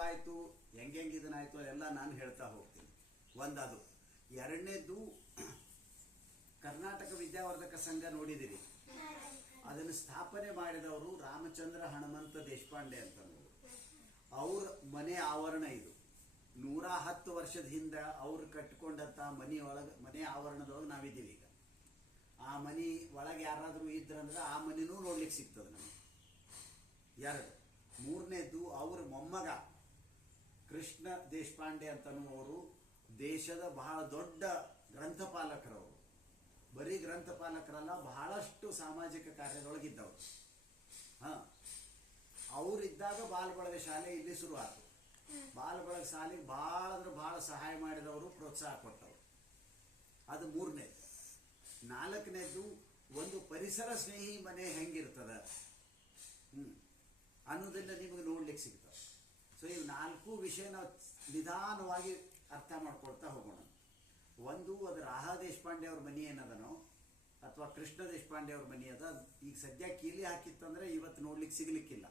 ಶುರುವಾಯಿತು, ಹೆಂಗೆ ಇದನ್ನಾಯಿತು ಅದೆಲ್ಲ ನಾನು ಹೇಳ್ತಾ ಹೋಗ್ತೀನಿ. ಒಂದದು. ಎರಡನೇದು, ಕರ್ನಾಟಕ ವಿದ್ಯಾವರ್ಧಕ ಸಂಘ ನೋಡಿದಿರಿ, ಅದನ್ನು ಸ್ಥಾಪನೆ ಮಾಡಿದವರು ರಾಮಚಂದ್ರ ಹಣಮಂತ ದೇಶಪಾಂಡೆ ಅಂತ. ಅವ್ರ ಮನೆ ಆವರಣ ಇದು. 110 ವರ್ಷದ ಹಿಂದೆ ಅವ್ರು ಕಟ್ಟಿಕೊಂಡಂತ ಮನೆ ಆವರಣದೊಳಗೆ ನಾವಿದ್ದೀವಿ ಈಗ. ಆ ಮನೆ ಒಳಗೆ ಯಾರಾದರೂ ಇದ್ರಂದ್ರೆ ಆ ಮನೆನೂ ನೋಡ್ಲಿಕ್ಕೆ ಸಿಗ್ತದೆ ನಮಗೆ. ಎರಡು. ಮೂರನೇದು, ಅವ್ರ ಮೊಮ್ಮಗ ಕೃಷ್ಣ ದೇಶಪಾಂಡೆ ಅಂತನವರು ದೇಶದ ಬಹಳ ದೊಡ್ಡ ಗ್ರಂಥಪಾಲಕರವರು. ಬರೀ ಗ್ರಂಥಪಾಲಕರಲ್ಲ, ಬಹಳಷ್ಟು ಸಾಮಾಜಿಕ ಕಾರ್ಯದೊಳಗಿದ್ದವರು. ಅವರಿದ್ದಾಗ ಬಾಲಬಳಗ ಶಾಲೆ ಇಲ್ಲಿ ಶುರುವಾಯಿತು. ಬಾಲಬಳಗ ಶಾಲೆಗೆ ಬಹಳ ಅಂದ್ರೆ ಬಹಳ ಸಹಾಯ ಮಾಡಿದವರು, ಪ್ರೋತ್ಸಾಹ ಕೊಟ್ಟವರು. ಅದು ಮೂರನೇದು. ನಾಲ್ಕನೇದು, ಒಂದು ಪರಿಸರ ಸ್ನೇಹಿ ಮನೆ ಹೆಂಗಿರ್ತದ ಅನ್ನೋದನ್ನ ನಿಮಗೆ ನೋಡ್ಲಿಕ್ಕೆ ಸಿಗ್ತದೆ. ಸೊ ಇವು 4 ವಿಷಯ ನಾವು ನಿಧಾನವಾಗಿ ಅರ್ಥ ಮಾಡ್ಕೊಳ್ತಾ ಹೋಗೋಣ. ಒಂದು, ಅದು ರಾಹ ದೇಶಪಾಂಡೆ ಅವ್ರ ಮನೆ ಏನದನೋ ಅಥವಾ ಕೃಷ್ಣ ದೇಶಪಾಂಡೆ ಅವ್ರ ಮನೆ ಅದ, ಈಗ ಸದ್ಯ ಕೀಲಿ ಹಾಕಿತ್ತಂದ್ರೆ ಇವತ್ತು ನೋಡ್ಲಿಕ್ಕೆ ಸಿಗ್ಲಿಕ್ಕಿಲ್ಲ.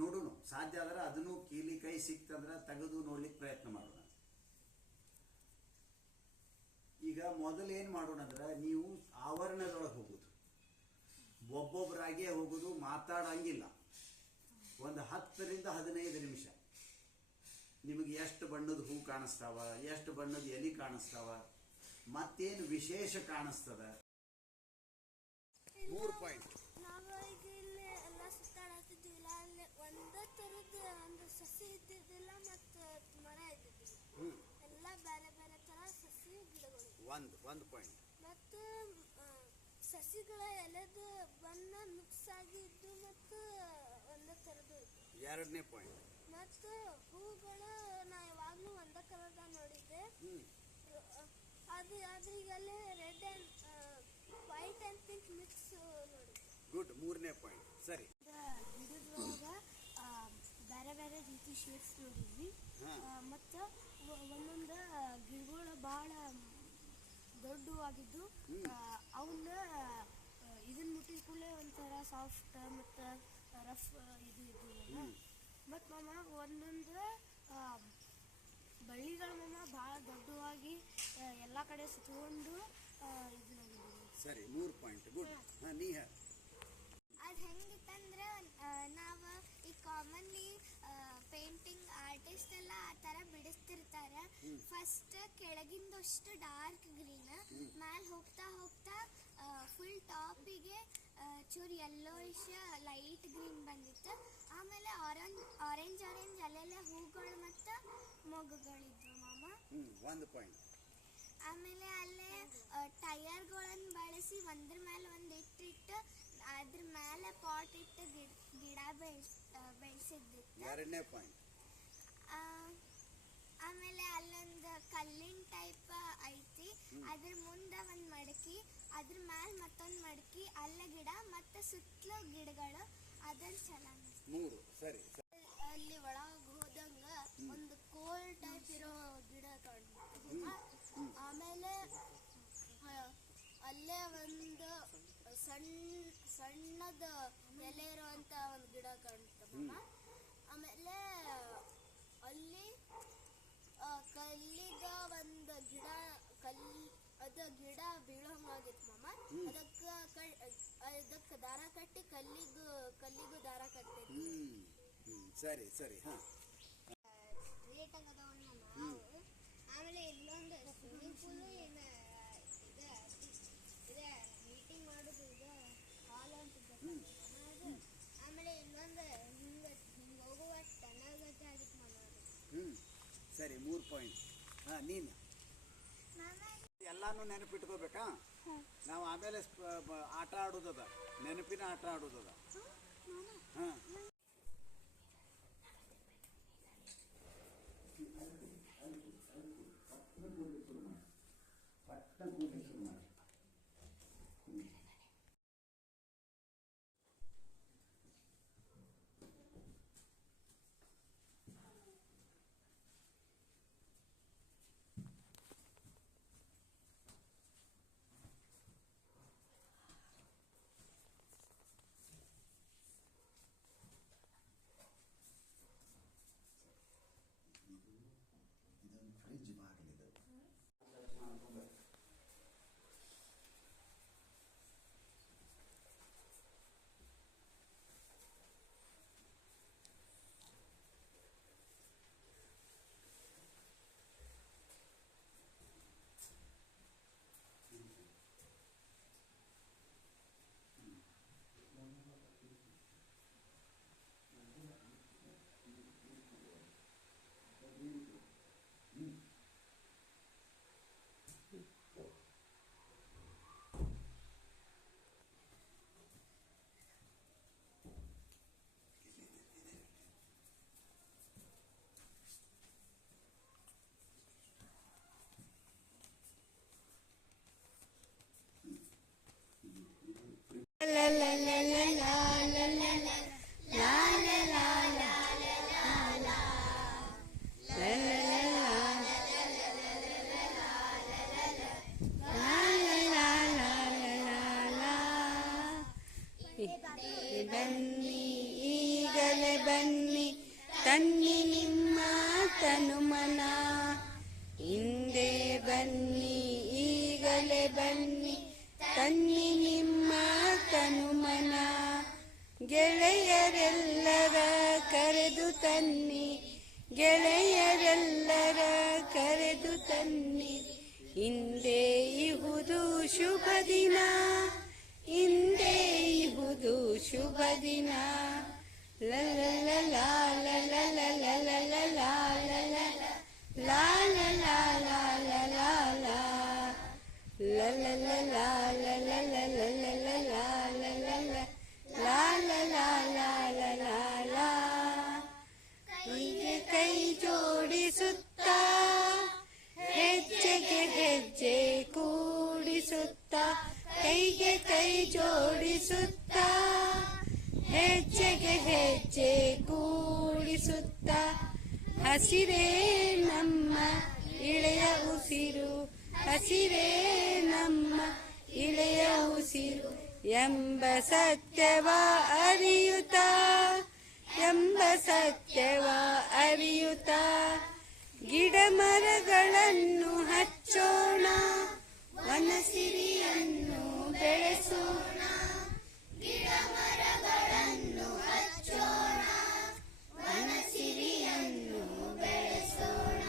ನೋಡೋಣ, ಸಾಧ್ಯ ಆದ್ರೆ ಅದನ್ನು ಕೀಲಿ ಕೈ ಸಿಕ್ತಂದ್ರೆ ತೆಗೆದು ನೋಡ್ಲಿಕ್ಕೆ ಪ್ರಯತ್ನ ಮಾಡೋಣ. ಈಗ ಮೊದಲು ಏನ್ ಮಾಡೋಣ ಅಂದ್ರೆ, ನೀವು ಆವರಣದೊಳಗೆ ಹೋಗುದು, ಒಬ್ಬೊಬ್ಬರಾಗೇ ಹೋಗುದು, ಮಾತಾಡಂಗಿಲ್ಲ. ಒಂದು 10 ರಿಂದ 15 ನಿಮಿಷ ನಿಮಗೆ ಎಷ್ಟು ಬಣ್ಣದ ಹೂ ಕಾಣಿಸ್ತಾವ, ಎಷ್ಟು ಬಣ್ಣದ ಎಲಿ ಕಾಣಿಸ್ತಾವ, ಮತ್ತೇನು ವಿಶೇಷ ಕಾಣಿಸ್ತದ. 3 ಪಾಯಿಂಟ್. ನಾವು ಈಗ ಇಲ್ಲಿ ಎಲ್ಲ ಸುತ್ತಾಡ್ತಿದ್ವಿಲ್ಲ, ಅಲ್ಲಿ ಒಂದೇ ತರದ ಒಂದು ಸಸಿ ಇದ್ದಿದ್ದಿಲ್ಲ ಮತ್ತು ಮರ ಇದ್ದಿದ್ದಿಲ್ಲ. ಎಲ್ಲ ಬೇರೆ ಬೇರೆ ತರ ಸಸಿ ಗಿಡಗಳು. ಒಂದು ಪಾಯಿಂಟ್. ಮತ್ತು ಸಸಿಗಳ ಎಲೆದ ಬಣ್ಣ ಮಿಕ್ಸ್ ಆಗಿದ್ದು ಮತ್ತು ಒಂದೇ ತರದ್ದು ಇತ್ತು. ಎರಡನೇ ಪಾಯಿಂಟ್. ಮತ್ತು ಹೂಗಳು ನಾ ಯಾವಾಗ್ಲೂ ಒಂದೇ ಕಲರ್ದ ನೋಡಿದ್ದೆ. ಅದು ಈಗಲ್ಲೇ red and white and pink mix ನೋಡಿ. ಗುಡ್. 3ನೇ ಪಾಯಿಂಟ್. ಸರಿ. ಗಿಡದೊಳಗ ಬೇರೆ ಬೇರೆ ರೀತಿ ಶೇಡ್ಸ್ ನೋಡಿದ್ವಿ. ಮತ್ತು ಒಂದೊಂದು ಗಿಡಗಳು ಬಹಳ ದೊಡ್ಡವಾಗಿದ್ದು, ಅವನ್ನ ಇದನ್ನ ಮುಟ್ಟಿದ ಕೂಡಲೇ ಒಂಥರ ಸಾಫ್ಟ್ ಮತ್ತು ರಫ್ ಇದು ಇದ್ದಿಲ್ಲ. ಮತ್ತು ಮಾಮ ಒಂದೊಂದು ಬಳ್ಳಿಗಳ ಭಾಳ ದೊಡ್ಡವಾಗಿ ಎಲ್ಲ ಕಡೆ ಸುತ್ತಕೊಂಡು ಇದು ನೋಡಿದ್ವಿ. ಸರಿ. 3 ಪಾಯಿಂಟ್. ಗುಡ್. ನೀ ಅದು ಹೆಂಗಿತ್ತಂದ್ರೆ, ನಾವು ಈ ಕಾಮನ್ಲಿ ಪೇಂಟಿಂಗ್ ಆರ್ಟಿಸ್ಟ್ ಎಲ್ಲ ಆ ಥರ ಬಿಡಿಸ್ತಿರ್ತಾರೆ. ಫಸ್ಟ್ ಕೆಳಗಿಂದಷ್ಟು ಡಾರ್ಕ್ ಗ್ರೀನ್, ಮೇಲೆ ಹೋಗ್ತಾ ಹೋಗ್ತಾ ಫುಲ್ ಟಾಪಿಗೆ ಚೂರು ಯೆಲ್ಲೋಯಿಶ್ ಲೈಟ್ ಗ್ರೀನ್ ಬಂದಿತ್ತು. ಆಮೇಲೆ ಆರೆಂಜ್ ಅಲ್ಲೆಲ್ಲ ಹೂಗಳು ಮತ್ತು ಮೊಗ್ಗುಗಳಿದ್ವು ಮಾಮ. 1 ಪಾಯಿಂಟ್. ಆಮೇಲೆ ಅಲ್ಲೇ ಟೈರ್ಗಳನ್ನು ಬಳಸಿ ಒಂದ್ರ ಮೇಲೆ ಒಂದು ಇಟ್ಟಿಟ್ಟು ಅದ್ರ ಮೇಲೆ ಪಾಟ್ ಇಟ್ಟು ಗಿಡ ಬೆಳೆಸಿದ್ದಿತ್ತು. 2ನೇ ಪಾಯಿಂಟ್. ಆಮೇಲೆ ಅಲ್ಲೊಂದು ಕಲ್ಲಿನ ಟೈಪ್ ಐತಿ, ಅದ್ರ ಮುಂದೆ ಒಂದು ಮಡಕಿ, ಅದ್ರ ಮೇಲೆ ಮತ್ತೊಂದು ಮಡಕಿ, ಅಲ್ಲ ಗಿಡ ಮತ್ತೆ ಸುತ್ತಲೂ ಗಿಡಗಳು. ಅದನ್ನ ಚೆನ್ನಾಗಿ 3. ಸರಿ. ಅಲ್ಲಿ ಒಳಗೆ ಹೋದಂಗ ಒಂದು ಕೋಲ್ ಟೈಪ್ ಇರೋ ಗಿಡ ಕಾಣ್ತು. ಆಮೇಲೆ ಅಲ್ಲೇ ಒಂದು ಸಣ್ಣದ ಎಲೆ ಇರುವಂತ ಒಂದು ಗಿಡ ಕಾಣ್ತಮ್ಮ. ಆಮೇಲೆ ಅಲ್ಲಿ ಕಲ್ಲಿಗ ಒಂದು ಗಿಡ ಗಿಡ ಬೀಳೋಂಗಾಗಿತ್ತು ಮಾಮ. ಅದಕ್ಕೆ ದಾರ ಕಟ್ಟಿ ಕಲ್ಲಿಗೂ ದಾರ ಕಟ್ಟಿದ್ವಿ. ಸರಿ ಸರಿ. ರೇಟ್ ಆಗದವಣ್ಣ ನಾವು. ಆಮೇಲೆ ಇಲ್ಲೊಂದು ಸ್ವಿಮ್ಮಿಂಗ್ ಪೂಲು ಇದೆ, ಮೀಟಿಂಗ್ ಮಾಡೋದು ಇದೆ ಹಾಲ್ ಅಂತಿದ್ದ. ಆಮೇಲೆ ಇನ್ನೊಂದು ಹಿಂಗೆ ಹೋಗುವ ಟನಗತೆ ಆಗಿತ್ತು ಮಾಮ. ಸರಿ. 3 ಪಾಯಿಂಟ್. ನೀನು ಎಲ್ಲಾನು ನೆನಪಿಟ್ಕೋಬೇಕಾ? ನಾವು ಆಮೇಲೆ ಆಟ ಆಡೋದದ, ನೆನಪಿನ ಆಟ ಆಡೋದದ. ಫ್ರಿಜ್ ಬಾಗಿಲಿದು. ಬನ್ನಿ ಈಗಲೇ ಬನ್ನಿ ತನ್ನಿ ನಿಮ್ಮ ತನುಮನ, ಹಿಂದೆ ಬನ್ನಿ ಈಗಲೇ ಬನ್ನಿ ತನ್ನಿ ನಿಮ್ಮ ತನುಮನ, ಗೆಳೆಯರೆಲ್ಲರ ಕರೆದು ತನ್ನಿ ಗೆಳೆಯರೆಲ್ಲರ ಕರೆದು ತನ್ನಿ, ಹಿಂದೆ ಇಹುದು ಶುಭ ದಿನ ಹಿಂದೆ ಇಹುದು ಶುಭ ದಿನ. ಲಲಲಲ ಲಲಲಲ ಕೈಗೆ ಕೈ ಜೋಡಿಸುತ್ತ ಹೆಜ್ಜೆಗೆ ಹೆಜ್ಜೆ ಕೂಡಿಸುತ್ತ, ಕೈಗೆ ಕೈ ಜೋಡಿಸುತ್ತ ಹೆಜ್ಜೆಗೆ ಹೆಜ್ಜೆ ಕೂಡಿಸುತ್ತ, ಹಸಿರೇ ನಮ್ಮ ಇಳೆಯ ಉಸಿರು ಹಸಿರೇ ನಮ್ಮ ಇಳೆಯ ಉಸಿರು ಎಂಬ ಸತ್ಯವ ಅರಿಯುತ್ತ ಎಂಬ ಸತ್ಯವ ಅರಿಯುತ್ತ, ಗಿಡ ಮರಗಳನ್ನು ಹಚ್ಚೋಣ ವನಸಿರಿಯನ್ನು ಬೆಳೆಸೋಣ, ಗಿಡ ಮರಗಳನ್ನು ಹಚ್ಚೋಣ ವನಸಿರಿಯನ್ನು ಬೆಳೆಸೋಣ,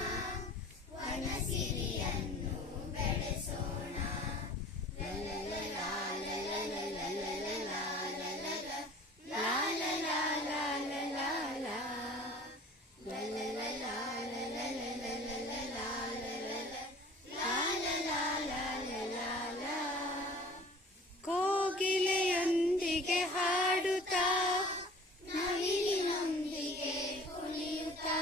ವನಸಿರಿಯನ್ನು ಬೆಳೆಸೋಣ. ಕೋಗಿಲೆಯೊಂದಿಗೆ ಹಾಡುತ್ತಾ ನವಿಲಿನೊಂದಿಗೆ ಕುಣಿಯುತ್ತಾ,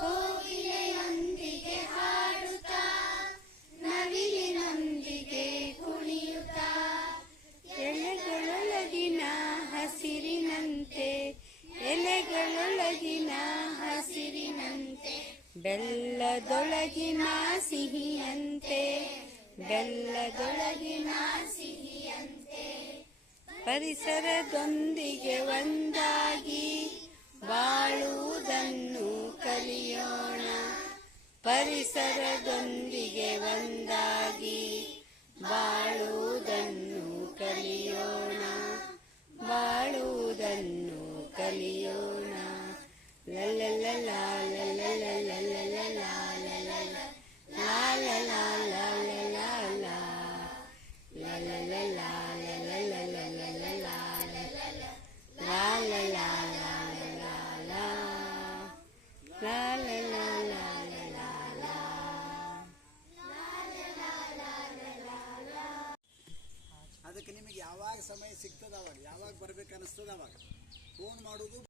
ಕೋಗಿಲೆಯೊಂದಿಗೆ ಹಾಡುತ್ತಾ ನವಿಲಿನೊಂದಿಗೆ ಕುಣಿಯುತ್ತಾ, ಎಲೆಗಳೊಳಗಿನ ಹಸಿರಿನಂತೆ ಎಲೆಗಳೊಳಗಿನ ಹಸಿರಿನಂತೆ, ಬೆಲ್ಲದೊಳಗಿನ ಸಿಹಿಯಂತೆ ಬೆಲ್ಲದೊಳಗಿನ ಸಿಹಿಯಂತೆ, ಪರಿಸರದೊಂದಿಗೆ ಒಂದಾಗಿ ಬಾಳುವುದನ್ನು ಕಲಿಯೋಣ, ಪರಿಸರದೊಂದಿಗೆ ಒಂದಾಗಿ ಬಾಳುವುದನ್ನು ಕಲಿಯೋಣ, ಬಾಳುವುದನ್ನು ಕಲಿಯೋಣ. ಲಲಲಲ ಲಲಲಲ ಅದಕ್ಕೆ ನಿಮಗೆ ಯಾವಾಗ ಸಮಯ ಸಿಗ್ತದೆ ಅವಾಗ, ಯಾವಾಗ ಬರ್ಬೇಕು ಅನಿಸ್ತದೆ ಅವಾಗ ಫೋನ್ ಮಾಡೋದು